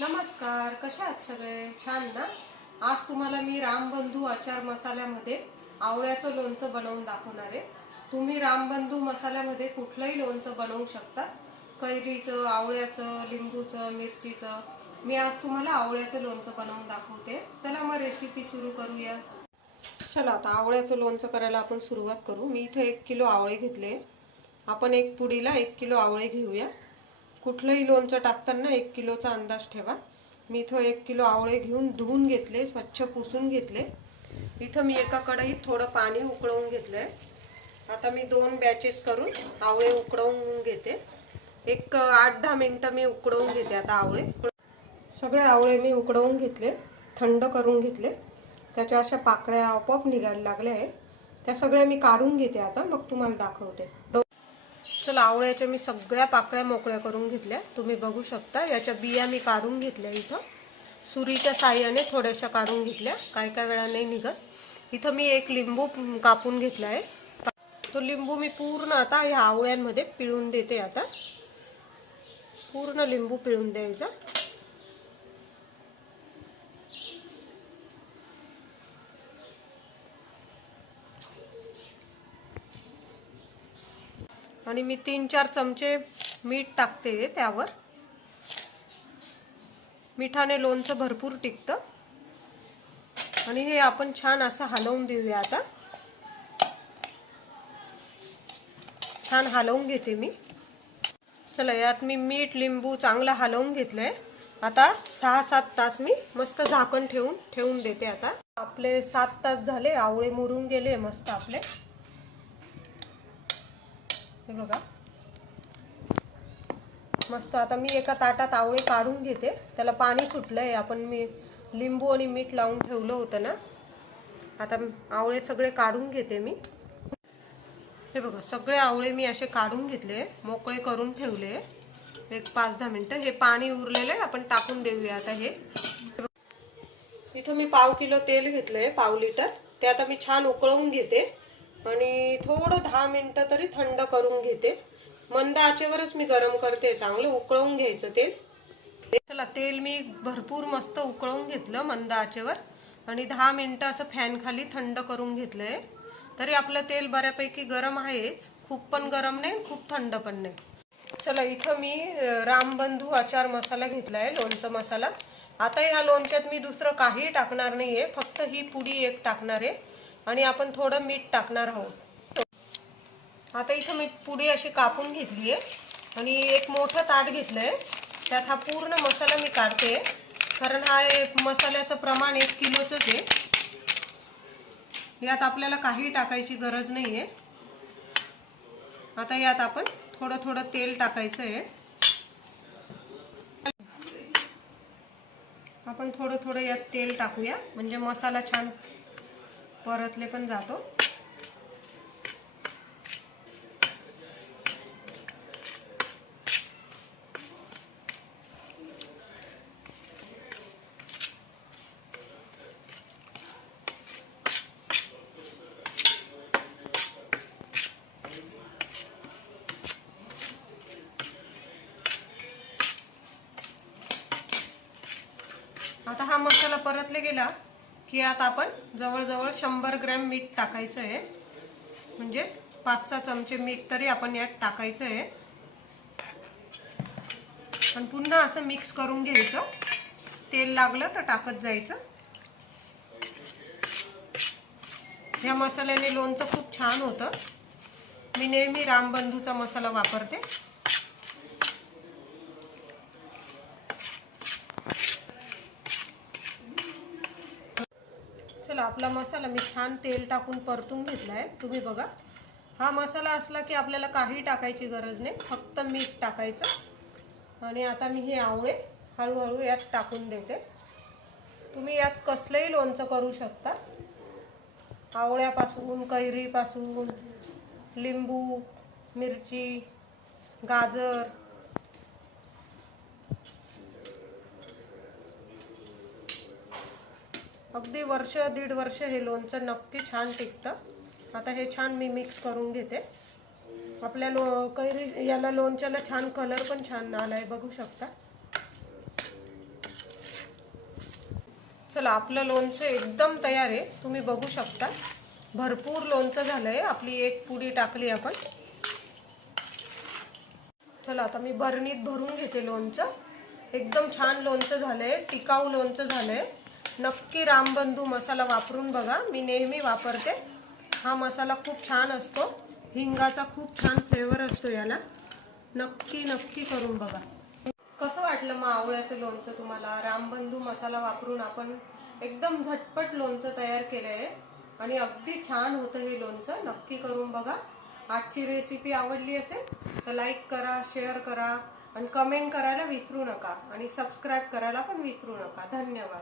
नमस्कार कशा आहात सगळे? छान ना? आज तुम्हाला मी रामबंधू आचार मसाल्यामध्ये आवळ्याचं लोणचं बनवून दाखवणार आहे. तुम्ही रामबंधू मसाल्यामध्ये कुठलंही लोणचं बनवू शकता. कैरीचं आवळ्याचं लिंबूचं मिरचीचं. मी आज तुम्हाला आवळ्याचं लोणचं बनवून दाखवते. चला मग रेसिपी सुरू करूया. चला आता आवळ्याचं लोणचं करायला आपण सुरुवात करू. मी इथे एक किलो आवळे घेतले. आपण एक पुडीला एक किलो आवळे घेऊया. कुठलंही लोणचं टाकताना एक किलोचा अंदाज ठेवा. मी इथं एक किलो आवळे घेऊन धुवून घेतले स्वच्छ पुसून घेतले. इथं मी एका कढईत थोडं पाणी उकळवून घेतलं आहे आता मी दोन बॅचेस करून आवळे उकळवून घेते. एक आठ दहा मिनटं मी उकळवून घेते आता आवळे. सगळे आवळे मी उकळवून घेतले थंड करून घेतले. त्याच्या अशा पाकळ्या आपोआप निघायला लागल्या आहे त्या सगळ्या मी काढून घेते आता मग तुम्हाला दाखवते. चला आवळ्याच्या मी सगळ्या पाकळ्या मोकळ्या करून घेतल्या. तुम्ही बघू शकता याच्या बिया मी काढून घेतल्या इथं. सुरीच्या साह्याने थोड्याशा काढून घेतल्या. काय काय वेळा नाही निघत. इथं मी एक लिंबू कापून घेतला आहे. तो लिंबू मी पूर्ण आता ह्या आवळ्यांमध्ये पिळून देते आता. पूर्ण लिंबू पिळून द्यायचा. आणि मी तीन चार चमचे मीठ टाकते त्यावर. मिठाने लोणचं भरपूर टिकतं. आणि हे आपण छान असं हलवून देऊया आता. छान हलवून घेते मी. चला यात मी मीठ लिंबू चांगला हलवून घेतलंय. आता सहा सात तास मी मस्त झाकण ठेवून ठेवून देते आता. आपले सात तास झाले आवळे मुरून गेले मस्त आपले. हे बघा. मस्त आता मी एका ताटात आवळे काढून घेते. त्याला पाणी सुटलंय. आपण मी लिंबू आणि मीठ लावून ठेवलं होतं ना. आता आवळे सगळे काढून घेते मी. हे बघा सगळे आवळे मी असे काढून घेतले. मोकळे करून ठेवले. एक पाच दहा मिनटं. हे पाणी उरलेलं आहे. आपण टाकून देऊया आता हे. इथं मी पाव किलो तेल घेतलंय पाव लिटर. ते आता मी छान उकळवून घेते. आणि थोडं दहा मिनटं तरी थंड करून घेते. मंद आचेवरच मी गरम करते चांगलं उकळवून घ्यायचं तेल. चला तेल मी भरपूर मस्त उकळवून घेतलं मंद आचेवर. आणि दहा मिनटं असं फॅन खाली थंड करून घेतलंय. तरी आपलं तेल बऱ्यापैकी गरम आहेच. खूप पण गरम नाही खूप थंड पण नाही. चला इथं मी रामबंधू आचार मसाला घेतलाय लोणचं मसाला. आता ह्या लोणच्यात मी दुसरं काही टाकणार नाहीये. फक्त ही पुडी एक टाकणार आहे. आणि आपण थोडं मीठ टाकणार आहोत. आता इथं मी पुडी अशी कापून घेतली आहे. आणि एक मोठं ताट घेतलंय. त्यात हा पूर्ण मसाला मी काढते. कारण हा एक मसाल्याचं प्रमाण एक किलोचंच आहे. यात आपल्याला काही टाकायची गरज नाही आहे आता यात आपण थोडं थोडं तेल टाकायचं आहे. आपण थोडं थोडं यात तेल टाकूया. म्हणजे मसाला छान परतले पण जातो. आता हा मसाला परतले गेला. की यात आपण जवळजवळ शंभर ग्रॅम मीठ टाकायचं आहे. म्हणजे पाच सहा चमचे मीठ तरी आपण यात टाकायचं आहे. पण पुन्हा असं मिक्स करून घ्यायचं. तेल लागलं तर टाकत जायचं. ह्या मसाल्याने लोणचं खूप छान होतं. मी नेहमी रामबंधूचा मसाला वापरते चला आपला मसाला मी छान तेल टाकून परतून घेतला आहे तुम्ही बघा. हा मसाला असला की आपल्याला काही टाकायची गरज नाही. फक्त मीठ टाकायचं. आणि आता मी हे आवळे हळूहळू यात टाकून देते. तुम्ही यात कसलंही लोणचं करू शकता. आवळ्यापासून कैरीपासून लिंबू मिरची गाजर अगदी वर्ष दीड वर्ष हे लोणचं नक्की छान टिकतं. आता हे छान मी मिक्स करून घेते. आपल्या लो कैरी याला लोणच्याला छान कलर पण छान आला आहे बघू शकता. चला आपलं लोणचं एकदम तयार आहे. तुम्ही बघू शकता. भरपूर लोणचं झालं आहे आपली एक पुडी टाकली आपण. चला आता मी बरणीत भरून घेते लोणचं. एकदम छान लोणचं झालं आहे टिकाऊ लोणचं झालं आहे नक्की रामबंधू मसाला वापरून बघा. मी नेहमी वापरते. हा मसाला खूप छान असतो. हिंगाचा खूप छान फ्लेवर असतो याला. नक्की नक्की करून बघा. कसं वाटलं मग आवळ्याचं लोणचं तुम्हाला? रामबंधू मसाला वापरून आपण एकदम झटपट लोणचं तयार केलं आहे आणि अगदी छान होतं हे लोणचं. नक्की करून बघा. आजची रेसिपी आवडली असेल तर लाईक करा शेअर करा. आणि कमेंट करायला विसरू नका. आणि सबस्क्राईब करायला पण विसरू नका. धन्यवाद.